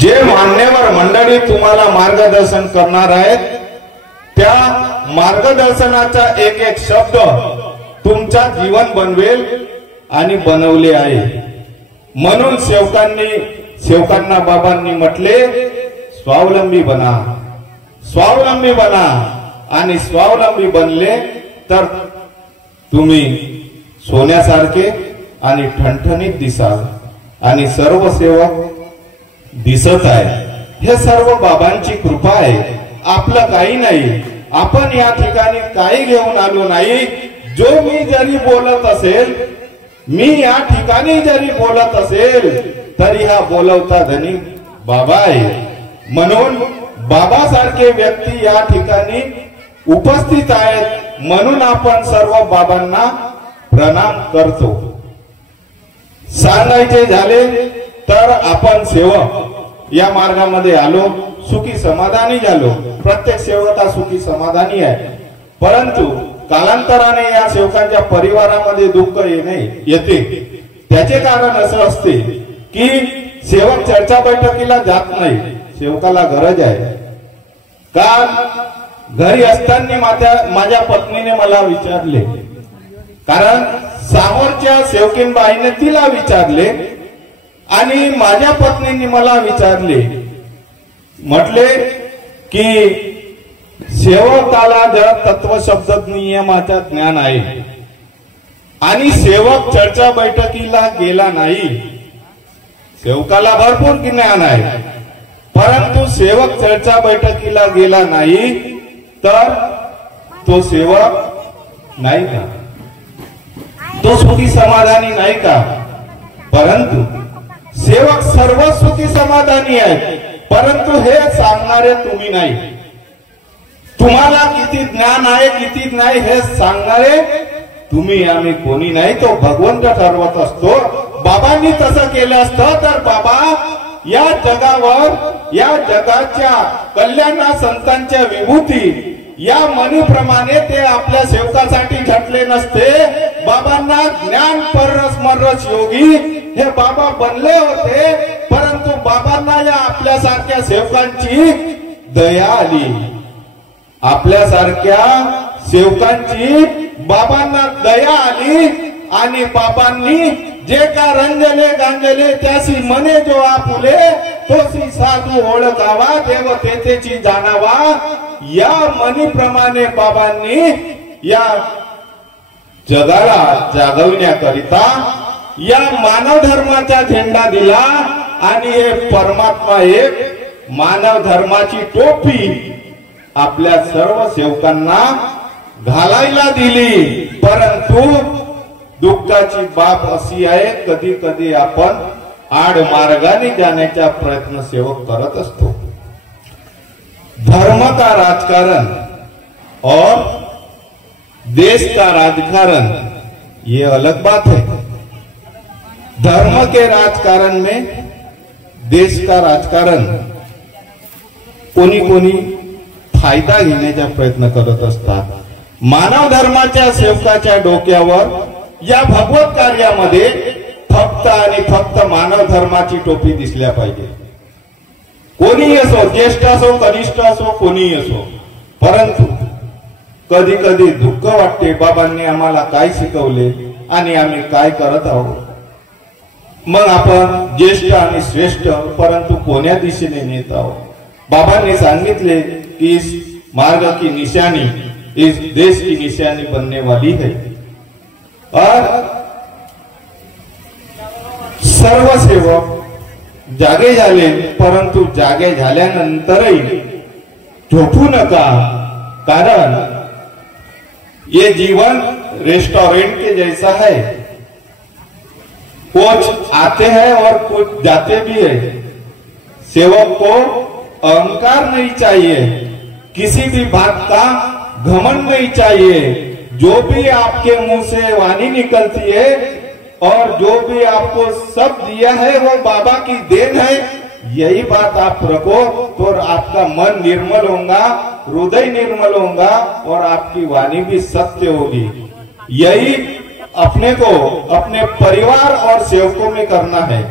जे मान्यवर मंडळी तुम्हाला मार्गदर्शन करणार आहेत त्या मार्गदर्शनाचा एक एक शब्द तुमचा जीवन बनवेल आणि बनवले आहे। म्हणून सेवकांना बाबांनी म्हटले स्वावलंबी बना, स्वावलंबी बना आणि स्वावलंबी बनले तर तुम्ही सोन्यासारखे आणि ठणठणीत दिसाल। आणि सर्व सेवक दिसत आहे। हे सर्व बाबांची कृपा आहे, आपलं काही नाही। आपण या ठिकाणी काही घेऊन आलो नाही। जो मी जरी बोलत असेल, मी या ठिकाणी जरी बोलत असेल तरी हा बोलवता धनी बाबा आहे। म्हणून बाबासारखे व्यक्ती या ठिकाणी उपस्थित आहेत, म्हणून आपण सर्व बाबांना प्रणाम करतो। सांगायचे झाले तर आपण सेवक या मार्गामध्ये आलो, सुखी समाधानी झालो। प्रत्येक सेवक हा सुखी समाधानी आहे, परंतु कालांतराने या सेवकांच्या परिवारामध्ये दुःख येते। त्याचे कारण असं असते की सेवक चर्चा बैठकीला जात नाही, सेवकाला गरज आहे। काल घरी असताना माझ्या पत्नीने मला विचारले, कारण समोरच्या सेवकीनबाईने तिला विचारले आणि माझ्या पत्नीने मला विचारले, म्हटले की सेवकाला जर तत्वशब्द नियमाचा ज्ञान आहे आणि सेवक चर्चा बैठकीला गेला नाही। सेवकाला भरपूर ज्ञान आहे, परंतु सेवक चर्चा बैठकीला गेला नाही तर तो सेवक नाही का, तो सुखी समाधानी नाही का? परंतु सेवक सर्व सुखी समाधानी आहेत, परंतु हे सांगणारे तुम्ही नाही। तुम्हाला किती ज्ञान आहे किती नाही हे सांगणारे तुम्ही, आम्ही कोणी नाही। तो भगवंत ठरवत असतो। बाबांनी तसं केलं असतं तर बाबा या जगावर, या जगाच्या कल्याणा संतांच्या विभूती या मनीप्रमाणे ते आपल्या सेवकासाठी झटले नसते। बाबांना ज्ञान परस्मरस योगी हे बाबा बनले होते, परंतु बाबांना या आपल्यासारख्या सेवकांची दया आली। आपल्यासारख्या सेवकांची बाबांना दया आली आणि बाबांनी जे का रंजले गांजले त्यासी मने जो आपुले, तोसी साधू ओळखावा देव तेथेची जाणावा। या मनीप्रमाणे बाबांनी या जगाला जागविण्याकरिता या मानव धर्माचा झेंडा दिला आणि हे परमात्मा एक मानव धर्माची टोपी आपल्या सर्व सेवकांना घालायला दिली। परंतु दुःखाची बाब अशी आहे, कधी कधी आपण आड मार्गाने जाण्याचा प्रयत्न सेवक करत असतो। धर्म का राजकारण और देश का राजकारण ये अलग बात है। धर्म के राजकारण में देश का राजकारण कोणी कोणी फायदा घेण्याचा प्रयत्न करत असतात। मानव धर्माच्या सेवकाच्या डोक्यावर या भगवत कार्यामध्ये फक्त आणि फक्त मानव धर्माची टोपी दिसल्या पाहिजे। कोणी असो, ज्येष्ठ असो, कनिष्ठ असो, कोणी असो, परंतु कधी कधी दुःख वाटते बाबांनी आम्हाला काय शिकवले आणि आम्ही काय करत आहोत। मग आपण ज्येष्ठ आणि श्रेष्ठ परंतु कोण्या दिशेने नेत आहोत? बाबांनी सांगितले कि इस मार्ग की निशानी इस देश की निशानी बनने वाली है। और सर्व सेवक जागे झाले, परंतु जागे झाल्यानंतरही झोपू नका, कारण ये जीवन रेस्टोरेंट के जैसा है। कुछ आते हैं और कुछ जाते भी है। सेवक को अहंकार नहीं चाहिए, किसी भी बात का घमंड नहीं चाहिए। जो भी आपके मुंह से वाणी निकलती है और जो भी आपको सब दिया है वो बाबा की देन है, यही बात आप रखो तो आपका मन निर्मल होगा, हृदय निर्मल होगा और आपकी वाणी भी सत्य होगी। यही अपने को अपने परिवार और सेवकों में करना है।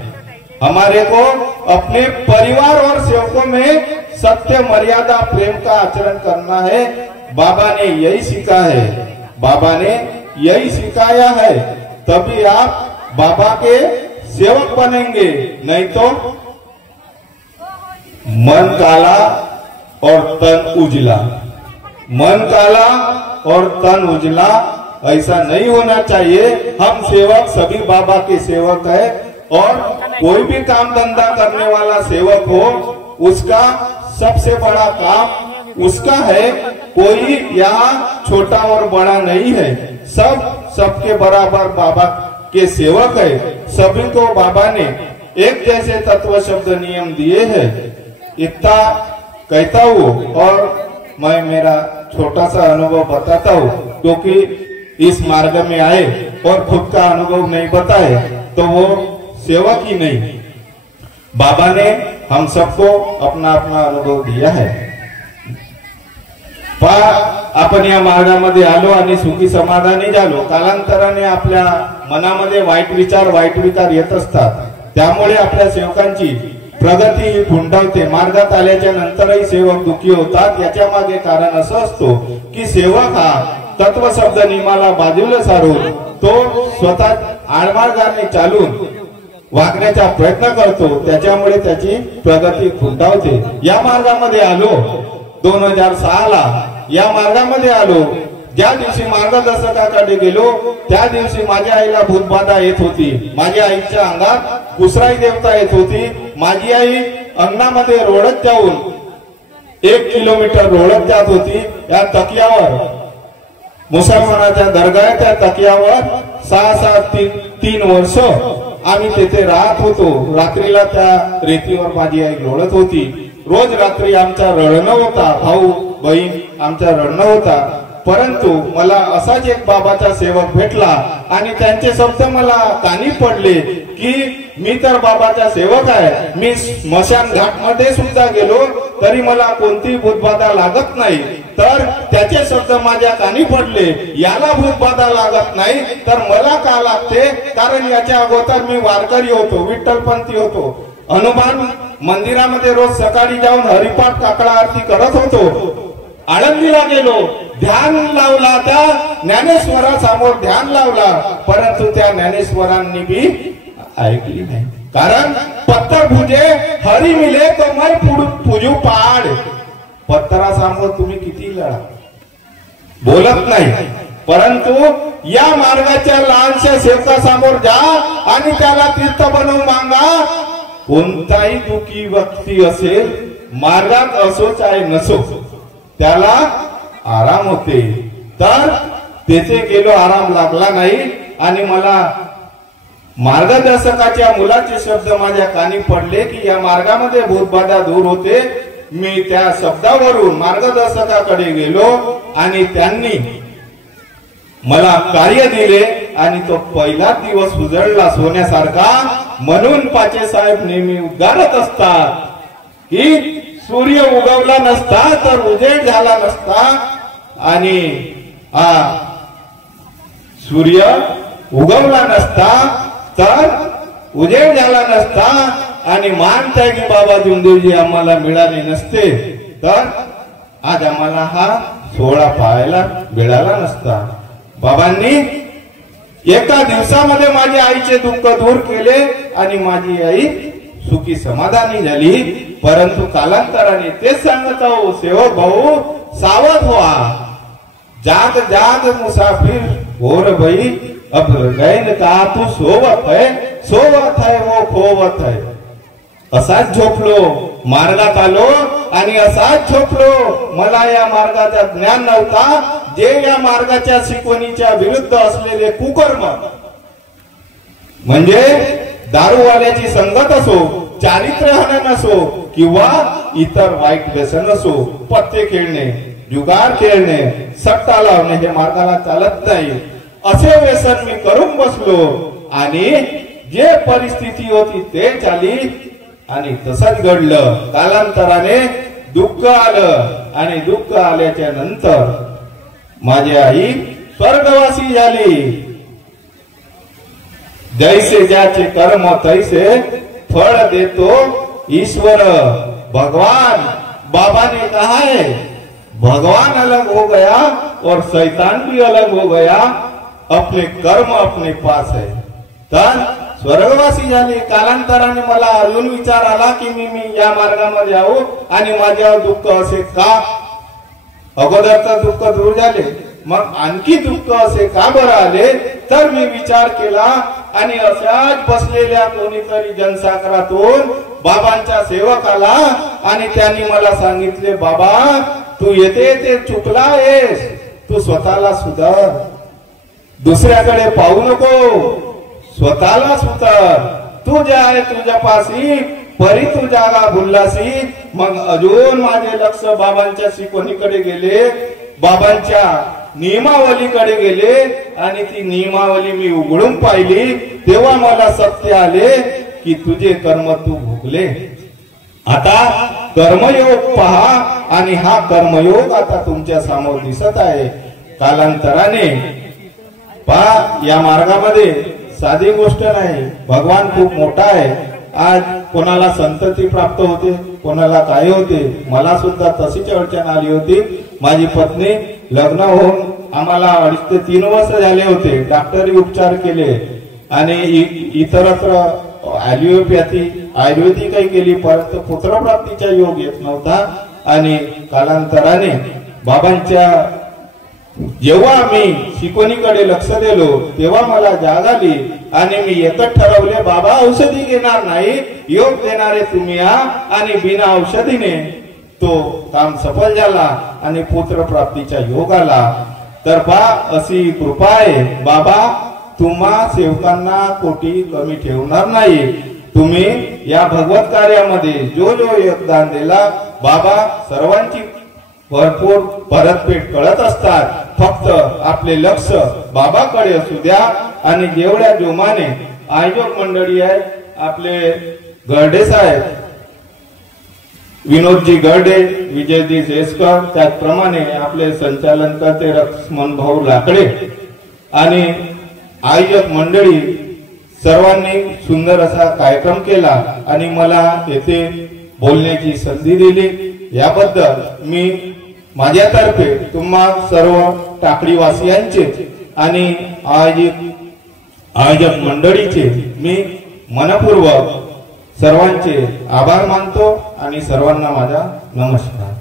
हमारे को अपने परिवार और सेवकों में सत्य, मर्यादा, प्रेम का आचरण करना है। बाबा ने यही सीखा है, बाबा ने यही सिखाया है, तभी आप बाबा के सेवक बनेंगे। नहीं तो मन काला और तन उजला, मन काला और तन उजला ऐसा नहीं होना चाहिए। हम सेवक सभी बाबा के सेवक है, और कोई भी काम धंधा करने वाला सेवक हो, उसका सबसे बड़ा काम उसका है। कोई यहाँ छोटा और बड़ा नहीं है, सब सबके बराबर बाबा के सेवक है। सभी को बाबा ने एक जैसे तत्व शब्द नियम दिए हैं। इतना कहता हूँ और मैं मेरा छोटा सा अनुभव बताता हूँ, क्योंकि इस मार्ग में आए और खुद का अनुभव नहीं बताए तो वो सेवक ही नहीं। बाबा ने हम सबको अपना अपना अनुभव दिया है। आपण या मार्गामध्ये आलो आणि सुखी समाधानी झालो। कालांतराने आपल्या मनामध्ये वाईट विकार येत असतात, त्यामुळे आपल्या सेवकांची प्रगती ही खुंटावते। मार्गात आल्याच्या नंतरही सेवक दुखी होतात। याच्या मागे कारण असं असतो की सेवक हा तत्व शब्द नियमाला बाजूला सारून तो स्वतः आडमार्गाने चालून वागण्याचा प्रयत्न करतो, त्याच्यामुळे त्याची प्रगती खुंटावते। या मार्गामध्ये आलो 2006 ला, या मार्गामध्ये आलो। ज्या दिवशी मार्गदर्शकाकडे गेलो त्या दिवशी माझ्या आईला भूतबाधा येत होती। माझ्या आईच्या अंगात कुसराई देवता येत होती। माझी आई अंगणामध्ये रोडत जाऊन 1 किलोमीटर रोडत जात होती। या तकियावर मुसलमानाच्या दर्गा, त्या तकियावर 6-3 वर्ष आम्ही तिथे राहत होतो। रात्रीला त्या रेतीवर माझी आई लोळत होती। रोज रात्री आमचा रडणं होता, भाऊ बहीण आमचा रडणं होता। परंतु मला असाच एक बाबाचा सेवक भेटला आणि त्यांचे शब्द मला कानी पडले की मी तर बाबाचा सेवक आहे। मी स्मशान घाट मध्ये सुद्धा गेलो तरी मला कोणती भूतबाधा लागत नाही। तर त्याचे शब्द माझ्या कानी पडले, याला भूतबाधा लागत नाही तर मला का लागते? कारण याच्या अगोदर मी वारकरी होतो, विठ्ठलपंथी होतो। हनुमान मंदिरामध्ये रोज सकाळी जाऊन हरिपाठ काकडा आरती करत होतो। आळंदीला गेलो, ध्यान लावला, त्या ज्ञानेश्वरासमोर ध्यान लावला, परंतु त्या ज्ञानेश्वरांनी बी ऐकली नाही। कारण पत्तर पूजे हरी मिले तो मैं पूजू पहाड। पत्तरासमोर तुम्ही किती लढा, बोलत नाही, परंतु या मार्गाच्या लहानशा सेवकासमोर जा आणि त्याला तीर्थ बनवून मागा। कोणताही दुखी व्यक्ती असेल, मार्गात असो चाहे नसो, त्याला आराम होते। तर तेथे गेलो, आराम लागला नाही आणि मला मार्गदर्शकाच्या मुलाचे शब्द माझ्या कानी पडले की या मार्गामध्ये भूतबाधा दूर होते। मी त्या शब्दावरून मार्गदर्शकाकडे गेलो आणि त्यांनी मला कार्य दिले आणि तो पहिला दिवस उजळला सोन्यासारखा। म्हणून पाचे साहेब नेहमी उद्गारत असतात की सूर्य उगवला नसता तर उजेड झाला नसता, आणि सूर्य उगवला नसता तर उजेड झाला नसता, आणि मान त्यागी बाबा जुंदेजी आम्हाला मिळाले नसते तर आज आम्हाला हा सोहळा पाहायला मिळाला नसता। बाबांनी एका दिवसामध्ये माझ्या आईचे दुःख दूर केले आणि माझी आई सुखी समाधानी झाली। परंतु कालांतराने तेच सांगत आहो, सेवक भाऊ सावध व्हा, जाग जाग मुसाफिर होर भाई, अब गैन का तू सोवत है वो खोवत है। असाच झोपलो, मार्गात आलो आणि असाच झोपलो। मला या मार्गाचा ज्ञान नव्हता। जे या मार्गाच्या शिकवणीच्या विरुद्ध असलेले कुकर्म, म्हणजे दारूवाल्याची संगत असो, चारित्र्य हनन असो किंवा इतर वाईट व्यसन असो, पत्ते खेळणे, जुगार खेळणे, सट्टा लावणे, हे मार्गाला चालत नाही। असे व्यसन मी करून बसलो आणि जे परिस्थिती होती ते झाली आणि तसंच घडलं। कालांतराने दुःख आलं आणि दुःख आल्याच्या नंतर माझी आई स्वर्गवासी झाली। जैसे ज्याचे कर्म तैसे फल देतो ईश्वर। भगवान बाबा ने कहा है भगवान अलग हो गया और शैतान भी अलग हो गया, अपने कर्म अपने पास है। तर स्वर्गवासी झाले। कालांतराने मला अजून विचार आला की मी या मार्गामध्ये आहो आणि माझ्यावर दुःख असे का? अगोदरचं दुःख दूर झाले, मग आणखी दुःख असे का बरं आले? तर मी विचार केला आणि अशाच बसलेल्या कोणीतरी जनसागरातून बाबांच्या सेवकाला आणि त्यांनी मला सांगितले, बाबा तू येते ते चुकला आहेस, तू स्वतःला सुधार, दुसऱ्याकडे पाहू नको, स्वतःला सुधार। तू जे आहे तुझ्यापाशी परी तू जागा भुललासी। मग अजून माझे लक्ष बाबांच्या शिकवणीकडे गेले, बाबांच्या नियमावलीकडे गेले आणि ती नियमावली मी उघडून पाहिली। तेव्हा मला सत्य आले की तुझे कर्म तू भोगले, आता कर्मयोग पहा। आणि हा कर्मयोग आता तुमच्या समोर दिसत आहे। कालांतराने पहा या मार्गामध्ये साधी गोष्ट नाही, भगवान खूप मोठा आहे। आज कोणाला संतती प्राप्त होते, कोणाला काय होते। मला सुद्धा तशीच अडचण आली होती। माझी पत्नी लग्न होऊन आम्हाला 2.5 ते 3 वर्ष झाले होते। डॉक्टरी उपचार केले आणि इतरत्र ॲलोपॅथी आयुर्वेदिकही केली, परंतु पुत्रप्राप्तीचा योग येत नव्हता। आणि कालांतराने बाबांच्या जेव्हा मी शिकवणीकडे लक्ष दिलो तेव्हा मला जाग आली आणि मी एकच ठरवले, बाबा औषधी घेणार नाही, योग देणारे तुम्ही या। आणि बिना औषधीने तो काम सफल झाला आणि पुत्र प्राप्तीचा योग आला। तर पहा अशी कृपा आहे। बाबा तुम्हा सेवकांना कोटी कमी ठेवणार नाही। तुम्ही या भगवत कार्यामध्ये जो योगदान दिला, बाबा सर्वांची भरपूर परतफेड करत असतात। फक्त आपले लक्ष बाबाकडे असू द्या। आणि जेवढ्या जोमाने आयोजक मंडळी आहे, आपले गर्डे साहेब, विनोदजी गर्डे, विजयजी जेसकर, त्याचप्रमाणे आपले संचालन करते लक्ष्मण भाऊ लाकडे आणि आयोजक मंडळी सर्वांनी सुंदर असा कार्यक्रम केला आणि मला येथे बोलण्याची संधी दिली। याबद्दल मी माझ्यातर्फे तुम्हा सर्व टाकडीवासियांचे आणि आयोजक मंडळीचे मी मनपूर्वक सर्वांचे आभार मानतो आणि सर्वांना माझा नमस्कार।